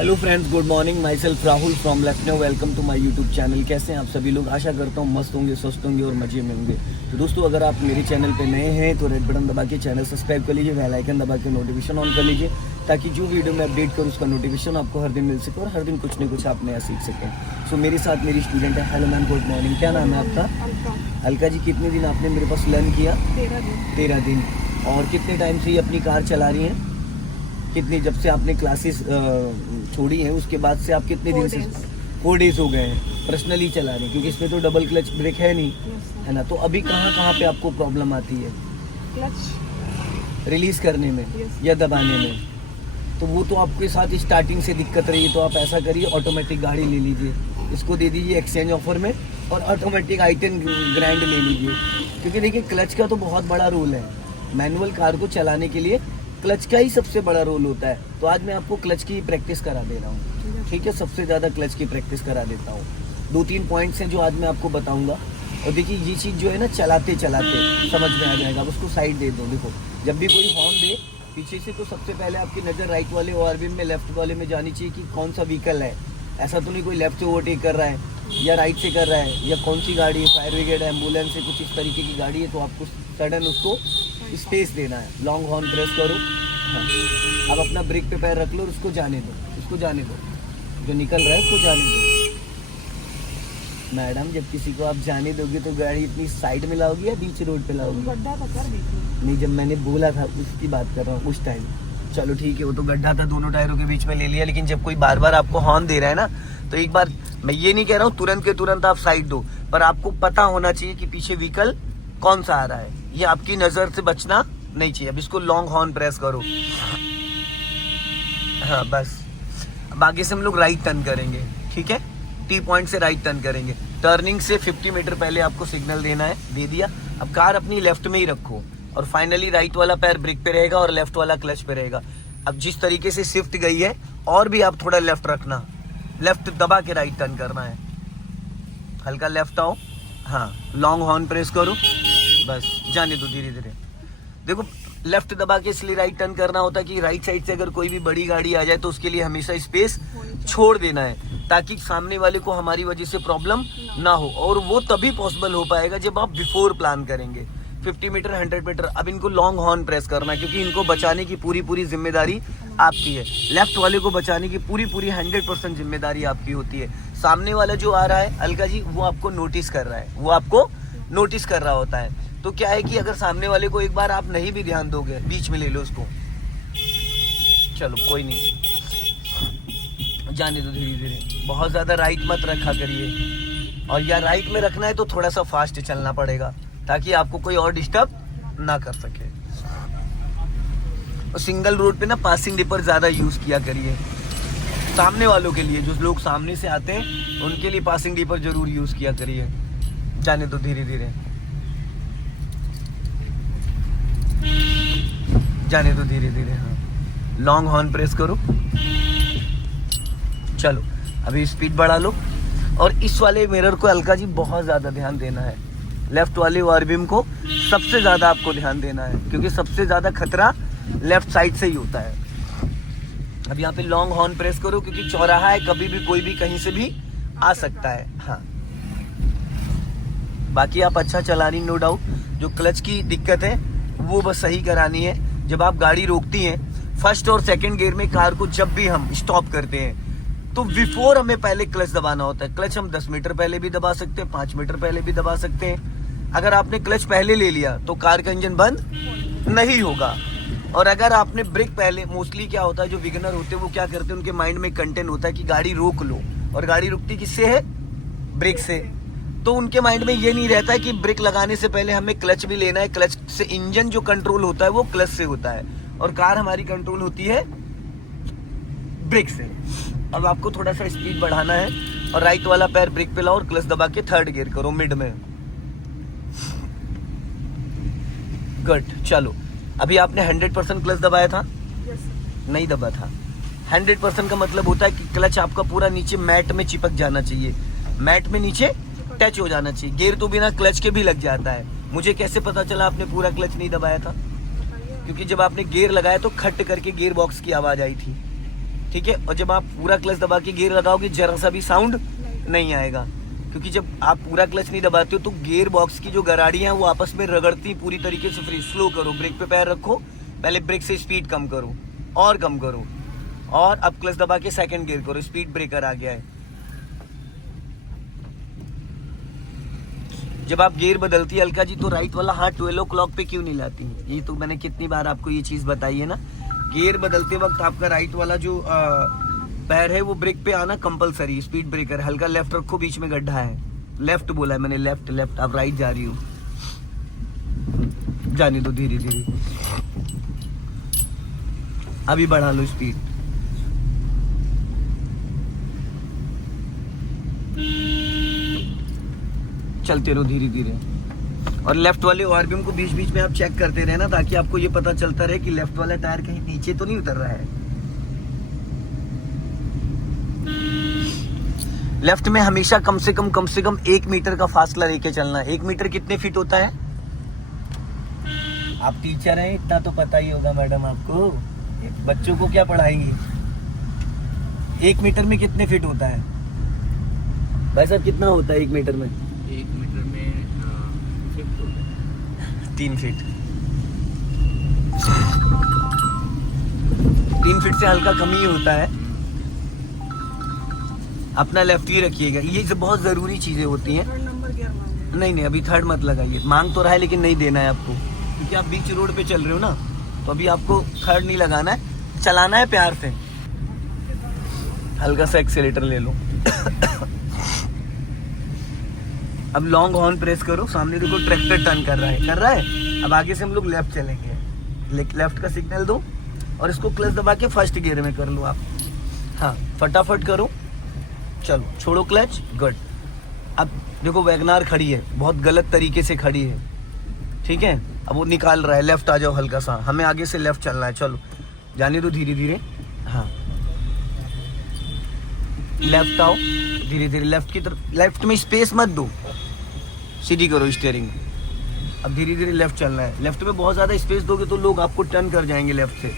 Hello friends, good morning. Myself Rahul from Lucknow. Welcome to my YouTube channel. कैसे हैं आप सभी लोग? आशा करता हूँ मस्त होंगे, स्वस्थ होंगे और मजे में होंगे। तो दोस्तों, अगर आप मेरे चैनल पे नए हैं तो रेड बटन दबा के चैनल सब्सक्राइब कर लीजिए, बेल आइकन दबा के नोटिफिकेशन ऑन कर लीजिए, ताकि जो वीडियो मैं अपडेट करूँ उसका नोटिफिकेशन आपको हर दिन मिल सके और हर दिन कुछ न कुछ आप नया सीख सकें। सो मेरे साथ मेरी स्टूडेंट है। Hello ma'am, good morning. क्या नाम है आपका? अलका जी। कितने दिन आपने मेरे पास लर्न किया? 13 दिन। और कितने टाइम से ये अपनी कार चला रही हैं? कितनी, जब से आपने क्लासेस छोड़ी हैं उसके बाद से आप कितने दिन से? 4 डेज हो गए हैं पर्सनली चला रहे हैं, क्योंकि इसमें तो डबल क्लच ब्रेक है नहीं, है ना? तो अभी कहाँ कहाँ पे आपको प्रॉब्लम आती है? क्लच रिलीज करने में या दबाने में? तो वो तो आपके साथ स्टार्टिंग से दिक्कत रही है। तो आप ऐसा करिए, ऑटोमेटिक गाड़ी ले लीजिए, इसको दे दीजिए एक्सचेंज ऑफर में, और ऑटोमेटिक i10 ग्रैंड ले लीजिए। क्योंकि देखिए, क्लच का तो बहुत बड़ा रोल है। मैनुअल कार को चलाने के लिए क्लच का ही सबसे बड़ा रोल होता है। तो आज मैं आपको क्लच की प्रैक्टिस करा दे रहा हूँ, ठीक है? सबसे ज़्यादा क्लच की प्रैक्टिस करा देता हूँ। 2-3 पॉइंट्स हैं जो आज मैं आपको बताऊँगा। और देखिए, ये चीज़ जो है ना, चलाते चलाते समझ में आ जाएगा। अब उसको साइड दे दो। देखो, जब भी कोई हॉर्न दे पीछे से, तो सबसे पहले आपकी नज़र राइट वाले ओआरबीएम में, लेफ्ट वाले में जानी चाहिए कि कौन सा व्हीकल है। ऐसा तो नहीं कोई लेफ्ट से ओवरटेक कर रहा है या राइट से कर रहा है, या कौन सी गाड़ी है, फायर ब्रिगेड, एम्बुलेंस है, कुछ इस तरीके की गाड़ी है। तो आपको सडन उसको स्पेस देना है। लॉन्ग हॉर्न प्रेस करो। हाँ, अब अपना ब्रेक पे पैर रख लो और उसको जाने दो, उसको जाने दो। जो निकल रहा है उसको जाने दो। मैडम, जब किसी को आप जाने दोगे तो गाड़ी इतनी साइड में लाओगी या बीच रोड पे लाओगी? गड्ढा तो कर देखो। नहीं, जब मैंने बोला था उसकी बात कर रहा हूँ, उस टाइम। चलो ठीक है, वो तो गड्ढा था, दोनों टायरों के बीच में ले लिया। लेकिन जब कोई बार बार आपको हॉर्न दे रहा है ना, तो एक बार, मैं ये नहीं कह रहा हूँ तुरंत के तुरंत आप साइड दो, पर आपको पता होना चाहिए कि पीछे व्हीकल कौन सा आ रहा है। ये आपकी नजर से बचना नहीं चाहिए। अब इसको लॉन्ग हॉर्न प्रेस करो। हाँ, बस। अब आगे से हम लोग राइट टर्न करेंगे, ठीक है? टी पॉइंट से राइट टर्न करेंगे। टर्निंग से 50 मीटर पहले आपको सिग्नल देना है, दे दिया। अब कार अपनी लेफ्ट में ही रखो, और फाइनली राइट वाला पैर ब्रेक पे रहेगा और लेफ्ट वाला क्लच पे रहेगा। अब जिस तरीके से शिफ्ट गई है, और भी आप थोड़ा लेफ्ट रखना, लेफ्ट दबा के राइट टर्न करना है। हल्का लेफ्ट आओ। हाँ, लॉन्ग हॉर्न प्रेस करो, बस जाने दो धीरे धीरे। देखो, लेफ्ट दबा के इसलिए राइट टर्न करना होता है कि राइट साइड से अगर कोई भी बड़ी गाड़ी आ जाए तो उसके लिए हमेशा स्पेस छोड़ देना है, ताकि सामने वाले को हमारी वजह से प्रॉब्लम ना हो। और वो तभी पॉसिबल हो पाएगा जब आप बिफोर प्लान करेंगे। 50 मीटर, 100 मीटर। अब इनको लॉन्ग हॉर्न प्रेस करना है, क्योंकि इनको बचाने की पूरी जिम्मेदारी आपकी है। लेफ्ट वाले को बचाने की पूरी 100% जिम्मेदारी आपकी होती है। सामने वाला जो आ रहा है, अलका जी, वो आपको नोटिस कर रहा है, वो आपको नोटिस कर रहा होता है। तो क्या है कि अगर सामने वाले को एक बार आप नहीं भी ध्यान दोगे, बीच में ले लो उसको। चलो कोई नहीं, जाने दो धीरे धीरे। बहुत ज्यादा राइट मत रखा करिए, और या राइट में रखना है तो थोड़ा सा फास्ट चलना पड़ेगा, ताकि आपको कोई और डिस्टर्ब ना कर सके। और सिंगल रोड पे ना पासिंग डिपर ज्यादा यूज किया करिए। सामने वालों के लिए, जो लोग सामने से आते हैं, उनके लिए पासिंग डिपर जरूर यूज किया करिए। जाने दो धीरे धीरे, जाने दो धीरे धीरे। हाँ, लॉन्ग हॉर्न प्रेस करो। चलो, अभी स्पीड बढ़ा लो। और इस वाले मिरर को, अलका जी, बहुत ज़्यादा ध्यान देना है। लेफ्ट वाले ओआरबीएम को सबसे ज़्यादा आपको ध्यान देना है, क्योंकि सबसे ज़्यादा खतरा लेफ्ट साइड से ही होता है। अब यहाँ पे लॉन्ग हॉर्न प्रेस करो, क्योंकि चौराहा है, कभी भी कोई भी कहीं से भी आ सकता है। हाँ, बाकी आप अच्छा चला रही, नो डाउट। जो क्लच की दिक्कत है वो बस सही करानी है। जब आप गाड़ी रोकती हैं, फर्स्ट और सेकंड गियर में कार को जब भी हम स्टॉप करते हैं, तो बिफोर हमें पहले क्लच दबाना होता है। क्लच हम 10 मीटर पहले भी दबा सकते हैं, 5 मीटर पहले भी दबा सकते हैं। अगर आपने क्लच पहले ले लिया तो कार का इंजन बंद नहीं होगा। और अगर आपने ब्रेक पहले, मोस्टली क्या होता है, जो बिगिनर होते हैं वो क्या करते हैं, उनके माइंड में कंटेंट होता है कि गाड़ी रोक लो, और गाड़ी रुकती किससे है? ब्रेक से। तो उनके माइंड में ये नहीं रहता है कि ब्रेक लगाने से पहले हमें क्लच भी लेना है। क्लच से इंजन जो कंट्रोल होता है वो क्लच से होता है, और कार हमारी कंट्रोल होती है ब्रेक से। अब आपको थोड़ा सा स्पीड बढ़ाना है, और राइट वाला पैर ब्रेक पे लाओ और क्लच दबा के 3rd गियर करो मिड में। गुड। चलो, अभी आपने 100% क्लच दबाया था? नहीं दबा था। 100% का मतलब होता है कि क्लच आपका पूरा नीचे मैट में चिपक जाना चाहिए, मैट में नीचे टच हो जाना चाहिए। गियर तो बिना क्लच के भी लग जाता है। मुझे कैसे पता चला आपने पूरा क्लच नहीं दबाया था? क्योंकि जब आपने गियर लगाया तो खट करके गियर बॉक्स की आवाज आई थी। ठीक है। और जब आप पूरा क्लच दबा के गियर लगाओगे जरा सा भी साउंड नहीं आएगा, क्योंकि जब आप पूरा क्लच नहीं दबाते हो तो गियर बॉक्स की जो गराड़ियाँ हैं वो आपस में रगड़ती पूरी तरीके से फ्री। स्लो करो, ब्रेक पे पैर रखो, पहले ब्रेक से स्पीड कम करो और कम करो, और अब क्लच दबा के सेकंड गियर करो, स्पीड ब्रेकर आ गया है। जब आप गियर बदलती है अलका जी तो राइट वाला हाथ 12 o'clock पे क्यों नहीं लाती? ये तो मैंने कितनी बार आपको ये चीज बताई है ना। गियर बदलते वक्त आपका राइट वाला जो पैर है वो ब्रेक पे आना कंपलसरी, स्पीड ब्रेकर। हल्का लेफ्ट रखो, बीच में गड्ढा है, लेफ्ट बोला है मैंने, लेफ्ट लेफ्ट। आप राइट जा रही हो, जाने दो धीरे धीरे, अभी बढ़ा लो स्पीड। चलते रहो धीरे धीरे, और लेफ्ट वाले आरबीएम को बीच बीच में आप चेक करते रहे ना, ताकि आपको ये पता चलता रहे कि लेफ्ट वाला टायर कहीं नीचे तो नहीं उतर रहा है। लेफ्ट में हमेशा कम से कम 1 मीटर का फासला लेके चलना है। 1 मीटर कितने फीट होता है? आप टीचर हैं, इतना तो पता ही होगा मैडम आपको, बच्चों को क्या पढ़ाएंगे। 1 मीटर में कितने फीट होता है भाई साहब? कितना होता है 1 मीटर में? 1 मीटर में 3 फीट। 3 फीट से हल्का कम ही होता है। अपना लेफ्ट ही रखिएगा, ये सब बहुत जरूरी चीजें होती हैं। थर्ड नंबर गियर मांग। नहीं अभी थर्ड मत लगाइए, मांग तो रहा है लेकिन नहीं देना है आपको, क्योंकि आप बीच रोड पे चल रहे हो ना, तो अभी आपको थर्ड नहीं लगाना है, चलाना है प्यार से। हल्का सा एक्सीलेटर ले लो। अब लॉन्ग हॉर्न प्रेस करो, सामने देखो ट्रैक्टर टर्न कर रहा है। अब आगे से हम लोग लेफ्ट चलेंगे, लेफ्ट का सिग्नल दो और इसको क्लच दबा के फर्स्ट गियर में कर लो आप। हाँ फटाफट करो, चलो छोड़ो क्लच, गुड। अब देखो वैगनार खड़ी है, बहुत गलत तरीके से खड़ी है, ठीक है। अब वो निकाल रहा है, लेफ्ट आ जाओ हल्का सा, हमें आगे से लेफ्ट चलना है, चलो जाने दो धीरे धीरे। हाँ लेफ्ट आओ धीरे धीरे, लेफ्ट की तरफ, लेफ्ट में स्पेस मत दो, सीधी करो स्टीयरिंग। अब धीरे धीरे लेफ्ट चलना है। लेफ्ट में बहुत ज्यादा स्पेस दोगे तो लोग आपको टर्न कर जाएंगे, लेफ्ट से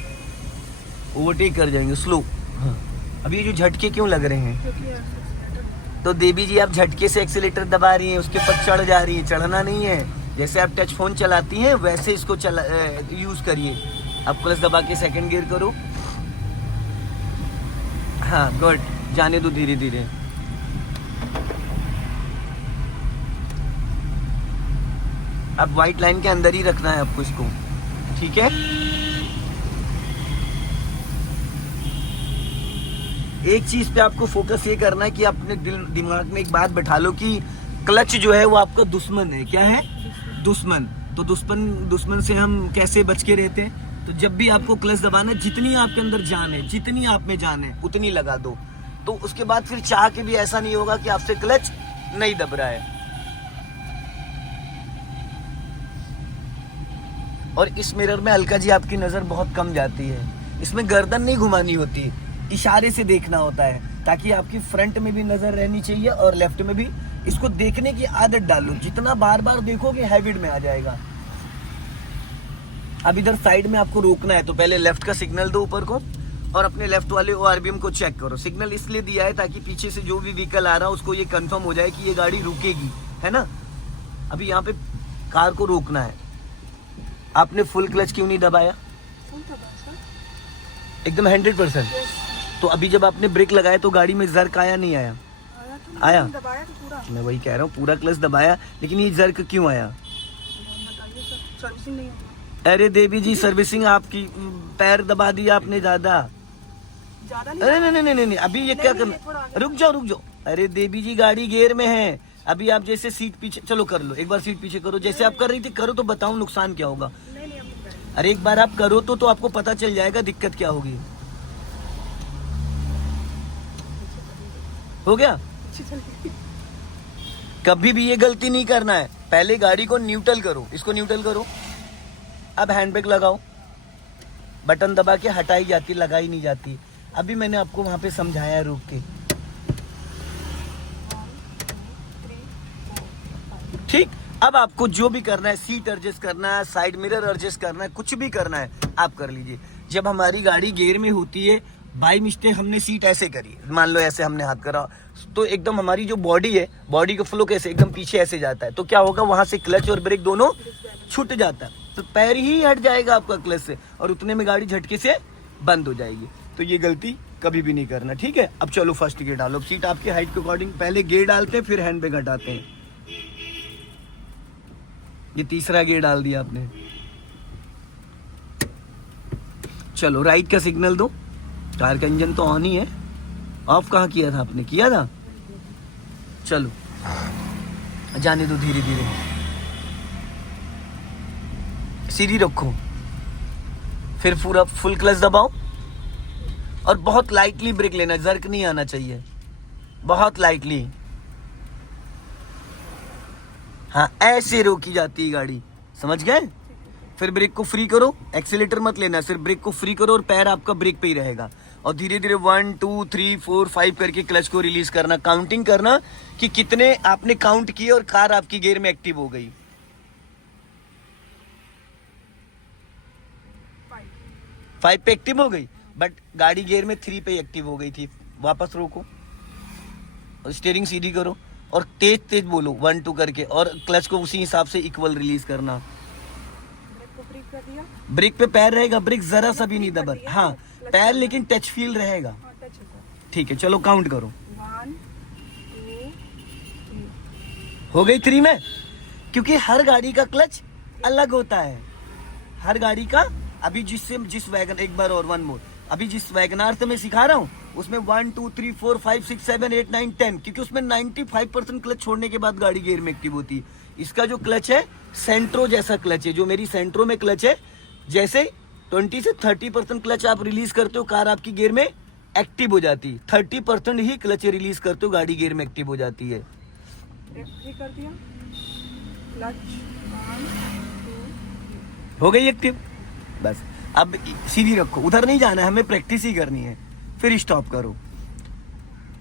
ओवरटेक कर जाएंगे, स्लो। हाँ अब ये जो झटके क्यों लग रहे हैं? क्योंकि एक्सीलेटर। तो देवी जी आप झटके से एक्सीलेटर दबा रही हैं, उसके पर चढ़ जा रही है, चढ़ना नहीं है। जैसे आप टच फोन चलाती हैं वैसे इसको यूज करिए। अब क्लच दबा के सेकंड गियर करो। हाँ गुड, जाने दो धीरे धीरे। अब व्हाइट लाइन के अंदर ही रखना है आपको इसको, ठीक है। एक चीज पे आपको फोकस ये करना है कि अपने दिमाग में एक बात बैठा लो कि क्लच जो है वो आपका दुश्मन है। क्या है? दुश्मन। तो दुश्मन से हम कैसे बच के रहते हैं? तो जब भी आपको क्लच दबाना, जितनी आपके अंदर जान है, जितनी आप में जान है उतनी लगा दो। तो उसके बाद फिर चाह के भी ऐसा नहीं होगा कि आपसे क्लच नहीं दब रहा है। और इस मिरर में अलका जी आपकी नजर बहुत कम जाती है, इसमें गर्दन नहीं घुमानी होती, इशारे से देखना होता है, ताकि आपकी फ्रंट में भी नजर रहनी चाहिए और लेफ्ट में भी। इसको देखने की आदत डालो, जितना बार बार देखोगे हैबिट में आ जाएगा। अब इधर साइड में आपको रोकना है तो पहले लेफ्ट का सिग्नल दो ऊपर को, और अपने लेफ्ट वाले ओआरबीएम को चेक करो। सिग्नल इसलिए दिया है ताकि पीछे से जो भी व्हीकल आ रहा है उसको ये कंफर्म हो जाए कि ये गाड़ी रुकेगी, है ना। अभी यहाँ पे कार को रोकना है। आपने फुल क्लच क्यों नहीं दबाया? एकदम 100%। तो अभी जब आपने ब्रेक लगाया तो गाड़ी में जर्क आया नहीं आया? आया। दबाया तो पूरा। मैं वही कह रहा हूँ, पूरा क्लच दबाया, लेकिन ये जर्क क्यों आया? बताइए सर, सर्विसिंग नहीं होती। अरे देवी जी सर्विसिंग आपकी, पैर दबा दिया आपने ज्यादा। ज्यादा नहीं। अरे नहीं, अभी ये क्या नहीं, करना? थोड़ा आगे। रुक जाओ। अरे देवी जी गाड़ी गियर में है। अभी आप जैसे सीट पीछे, चलो कर लो एक बार, सीट पीछे करो जैसे आप कर रही थी, करो तो बताऊं नुकसान क्या होगा। नहीं हम लोग बैठे। अरे एक बार आप करो तो आपको पता चल जाएगा दिक्कत क्या होगी। हो गया? अच्छी चल। कभी भी ये गलती नहीं करना है, पहले गाड़ी को न्यूट्रल करो, इसको न्यूट्रल करो। अब हैंड ब्रेक लगाओ, बटन दबा के हटाई जाती, लगाई नहीं जाती। अभी मैंने आपको वहां पे समझाया है, रोक के। ठीक, अब आपको जो भी करना है, सीट एडजस्ट करना है, साइड मिरर एडजस्ट करना है, कुछ भी करना है आप कर लीजिए। जब हमारी गाड़ी गियर में होती है बाई मिस्टेक हमने सीट ऐसे करी, मान लो ऐसे हमने हाथ करा, तो एकदम हमारी जो बॉडी है, बॉडी का फ्लो कैसे एकदम पीछे ऐसे जाता है, तो क्या होगा वहां से क्लच और ब्रेक दोनों छूट जाता है, तो पैर ही हट जाएगा आपका क्लच से और उतने में गाड़ी झटके से बंद हो जाएगी। तो ये गलती कभी भी नहीं करना, ठीक है। अब चलो फर्स्ट गियर डालो, सीट आपके हाइट के अकॉर्डिंग पहले गियर डालते हैं, फिर हैंड ब्रेक हटाते हैं। ये तीसरा गियर डाल दिया आपने। चलो राइट का सिग्नल दो, कार का इंजन तो ऑन ही है, ऑफ कहाँ किया था आपने, किया था। चलो जाने दो धीरे धीरे, सीधी रखो, फिर पूरा फुल क्लच दबाओ और बहुत लाइटली ब्रेक लेना, जर्क नहीं आना चाहिए, बहुत लाइटली। हाँ ऐसे रोकी जाती है गाड़ी, समझ गए। फिर ब्रेक को फ्री करो, एक्सीलेटर मत लेना, सिर्फ ब्रेक को फ्री करो और पैर आपका ब्रेक पे ही रहेगा और धीरे धीरे 1 2 3 4 5 करके क्लच को रिलीज करना, काउंटिंग करना कि कितने आपने काउंट किए और कार आपकी गियर में एक्टिव हो गई। 5 पे एक्टिव हो गई, बट गाड़ी गियर में 3 पे एक्टिव हो गई थी। वापस रोको और स्टीयरिंग सीधी करो और तेज तेज बोलो 1 2 करके, और क्लच को उसी हिसाब से इक्वल रिलीज करना। कर दिया, ब्रेक पे पैर रहेगा, ब्रेक जरा सा भी नहीं दबा, हाँ पैर लेकिन टच फील रहेगा, ठीक है। चलो काउंट करो, 1 2 3 हो गई 3 में, क्योंकि हर गाड़ी का क्लच अलग होता है, हर गाड़ी का। अभी जिस वैगन, एक बार और 1 मोर, अभी जिस वैगनार से मैं सिखा रहा हूँ उसमें 1 2 3 4 5 6 7 8 9 10, क्योंकि उसमें 95% क्लच छोड़ने के बाद गाड़ी गियर में एक्टिव होती है। इसका जो क्लच है सेंट्रो जैसा क्लच है, जो मेरी सेंट्रो में क्लच है, जैसे 20 से 30% क्लच आप रिलीज करते हो कार आपकी गियर में एक्टिव हो जाती है, 30% ही क्लच रिलीज करते हो गाड़ी गियर में एक्टिव हो जाती है। कर दिया, क्लच 1 2 हो गई एक्टिव, बस अब सीधी रखो, उधर नहीं जाना है, हमें प्रैक्टिस ही करनी है। फिर स्टॉप करो।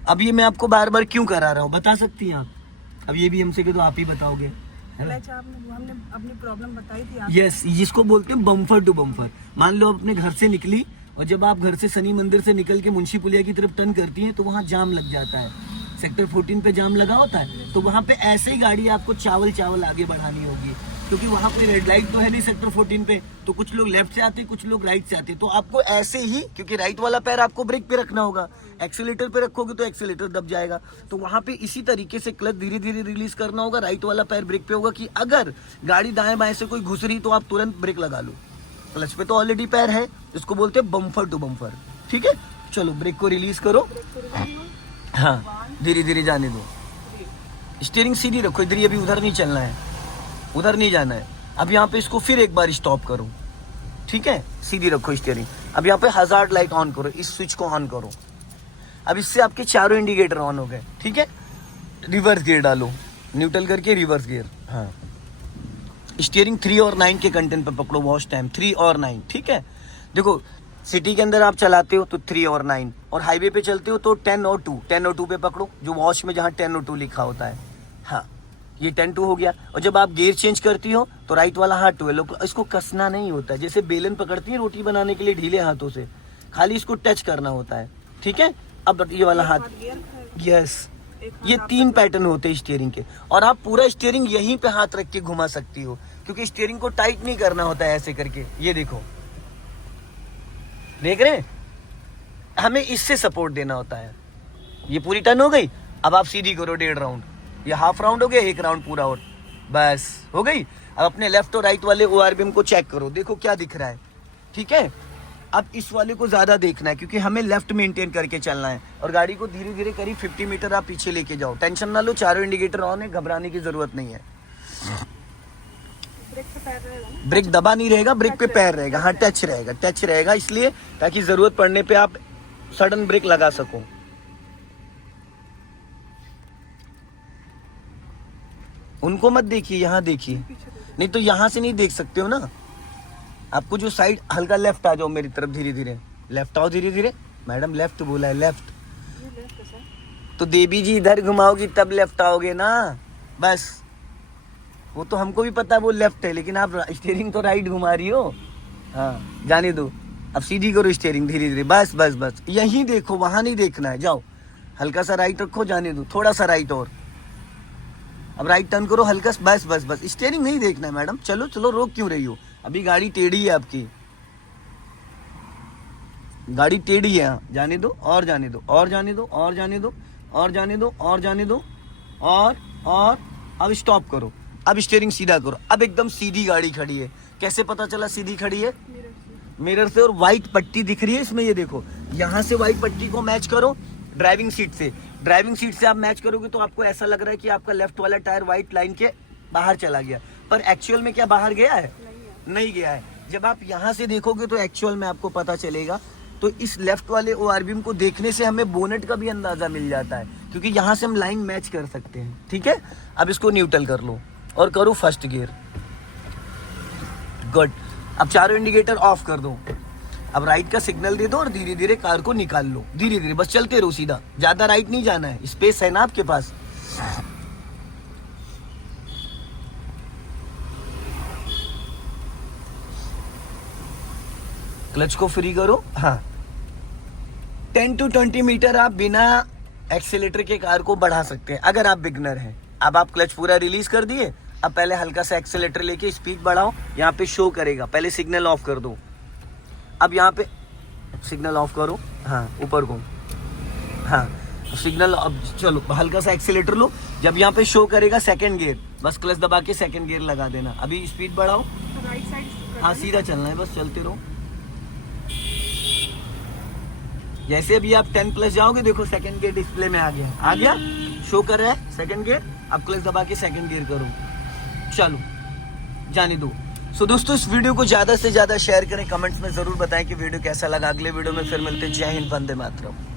अब ये मैं आपको बार बार क्यों करा रहा हूँ बता सकती हैं आप, अब ये भी हमसे कि तो आप ही बताओगे, है ना। हमने अपनी प्रॉब्लम बताई थी आप। यस, जिसको बोलते हैं बम्फर टू बम्फर। मान लो अपने घर से निकली और जब आप घर से शनि मंदिर से निकल के मुंशी पुलिया की तरफ टर्न करती हैं तो वहाँ जाम लग जाता है, सेक्टर 14 पे जाम लगा होता है, तो वहाँ पे ऐसे ही गाड़ी आपको चावल आगे बढ़ानी होगी, क्योंकि वहाँ कोई रेड लाइट तो है नहीं सेक्टर 14 पे, तो कुछ लोग लेफ्ट से आते, कुछ लोग राइट से आते, तो आपको ऐसे ही, क्योंकि राइट वाला पैर आपको ब्रेक पे रखना होगा, एक्सीलेटर पे रखोगे तो एक्सीलेटर दब जाएगा, तो वहाँ पे इसी तरीके से क्लच धीरे धीरे रिलीज करना होगा, राइट वाला पैर ब्रेक पे होगा कि अगर गाड़ी दाएं बाएं से कोई घुस रही तो आप तुरंत ब्रेक लगा लो। क्लच पे तो ऑलरेडी पैर है, इसको बोलते हैं बम्फर टू बम्फर, ठीक है। चलो ब्रेक को रिलीज करो, हाँ धीरे धीरे जाने दो, स्टीयरिंग सीधी रखो, इधर अभी उधर नहीं चलना है, उधर नहीं जाना है। अब यहाँ पे इसको फिर एक बार स्टॉप करो, ठीक है, सीधी रखो स्टीयरिंग। अब यहाँ पे हजार्ड लाइट ऑन करो, इस स्विच को ऑन करो, अब इससे आपके चारों इंडिकेटर ऑन हो गए, ठीक है। रिवर्स गियर डालो, न्यूट्रल करके रिवर्स गियर, हाँ स्टीयरिंग 3 और 9 के कंटेंट पे पकड़ो, वॉच टाइम 3 और 9, ठीक है। देखो सिटी के अंदर आप चलाते हो तो 3 और 9, और हाईवे पे चलते हो तो 10 और 2 पे पकड़ो, जो वॉच में जहाँ 10 और 2 लिखा होता है, हाँ ये 10 2 हो गया। और जब आप गियर चेंज करती हो तो राइट वाला हाथ 12, इसको कसना नहीं होता है, जैसे बेलन पकड़ती है रोटी बनाने के लिए ढीले हाथों से, खाली इसको टच करना होता है, ठीक है। अब ये वाला हाथ, यस, ये 3 पैटर्न होते हैं स्टीयरिंग के, और आप पूरा स्टीयरिंग यहीं पे हाथ रख के घुमा सकती हो, क्योंकि स्टीयरिंग को टाइट नहीं करना होता है ऐसे करके, ये देखो, देख रहे हैं, हमें इससे सपोर्ट देना होता है। ये पूरी टर्न हो गई, अब आप सीधी करो 1.5 राउंड, ये हाफ राउंड हो गया, 1 राउंड पूरा और बस हो गई। अब अपने लेफ्ट और राइट वाले ORBM को चेक करो, देखो क्या दिख रहा है, ठीक है। अब इस वाले को ज्यादा देखना है क्योंकि हमें लेफ्ट मेंटेन करके चलना है, और गाड़ी को धीरे धीरे करीब 50 मीटर आप पीछे लेके जाओ, टेंशन ना लो, चारों इंडिकेटर ऑन है, घबराने की जरूरत नहीं है। ब्रेक दबा नहीं रहेगा, ब्रेक पे पैर रहेगा, हाँ टच रहेगा, इसलिए ताकि जरूरत पड़ने पे आप सडन ब्रेक लगा सको। उनको मत देखिए, यहाँ देखिए, नहीं तो यहाँ से नहीं देख सकते हो ना। आपको जो साइड, हल्का लेफ्ट आ जाओ मेरी तरफ, धीरे धीरे लेफ्ट आओ, धीरे धीरे, मैडम लेफ्ट बोला है, लेफ्ट तो देवी जी इधर घुमाओगी तब लेफ्ट आओगे ना, बस वो तो हमको भी पता है वो लेफ्ट है, लेकिन आप स्टीयरिंग तो राइट घुमा रही हो, हाँ जाने दो, अब सीधी करो स्टीयरिंग धीरे धीरे, बस बस बस, यहीं देखो, वहां नहीं देखना है। जाओ, हल्का सा राइट रखो, जाने दो, थोड़ा सा राइट और। अब राइट टर्न करो हल्का, बस बस बस, स्टीयरिंग नहीं देखना है मैडम। चलो चलो, रोक क्यों रही हो? अभी गाड़ी टेढ़ी है आपकी, गाड़ी टेढ़ी है। जाने दो और जाने दो और जाने दो और जाने दो और जाने दो और जाने दो और अब स्टॉप करो। अब स्टीयरिंग सीधा करो। अब एकदम सीधी गाड़ी खड़ी है। कैसे पता चला सीधी खड़ी है? मिरर से। और व्हाइट पट्टी दिख रही है इसमें, ये देखो, यहाँ से व्हाइट पट्टी को मैच करो ड्राइविंग सीट से। ड्राइविंग सीट से आप मैच करोगे तो आपको ऐसा लग रहा है कि आपका लेफ्ट वाला टायर व्हाइट लाइन के बाहर चला गया, पर एक्चुअल में क्या बाहर गया है? नहीं गया है। जब आप यहाँ से देखोगे तो एक्चुअल में आपको पता चलेगा। तो इस लेफ्ट वाले ओआरबीएम को देखने से हमें बोनेट का भी अंदाजा मिल जाता है, क्योंकि यहाँ से हम लाइन मैच कर सकते हैं। ठीक है, अब इसको न्यूट्रल कर लो और करो फर्स्ट गियर। गुड। अब चारों इंडिकेटर ऑफ कर दो। अब राइट का सिग्नल दे दो और धीरे धीरे कार को निकाल लो। धीरे धीरे बस चलते रहो सीधा, ज्यादा राइट नहीं जाना है, स्पेस है ना आपके पास। क्लच को फ्री करो। हाँ, 10 to 20 मीटर आप बिना एक्सीलेटर के कार को बढ़ा सकते हैं अगर आप बिगनर हैं। अब आप क्लच पूरा रिलीज कर दिए। अब पहले हल्का सा एक्सीलेटर लेके स्पीड बढ़ाओ। यहाँ पे शो करेगा, पहले सिग्नल ऑफ कर दो। अब यहाँ पे सिग्नल ऑफ करो, हाँ ऊपर को, हाँ सिग्नल। अब चलो हल्का सा एक्सीलेटर लो। जब यहाँ पे शो करेगा सेकंड गियर, बस क्लच दबा के सेकंड गियर लगा देना। अभी स्पीड बढ़ाओ। Right side. हाँ सीधा चलना है, बस चलते रहो। जैसे अभी आप 10 प्लस जाओगे, देखो सेकंड गियर डिस्प्ले में आ गया, शो कर रहा है सेकंड गियर। अब क्लच दबा के सेकंड गियर करो, चलो जाने दो। सो दोस्तों, इस वीडियो को ज्यादा से ज्यादा शेयर करें, कमेंट्स में जरूर बताएं कि वीडियो कैसा लगा। अगले वीडियो में फिर मिलते हैं। जय हिंद, वंदे मातरम।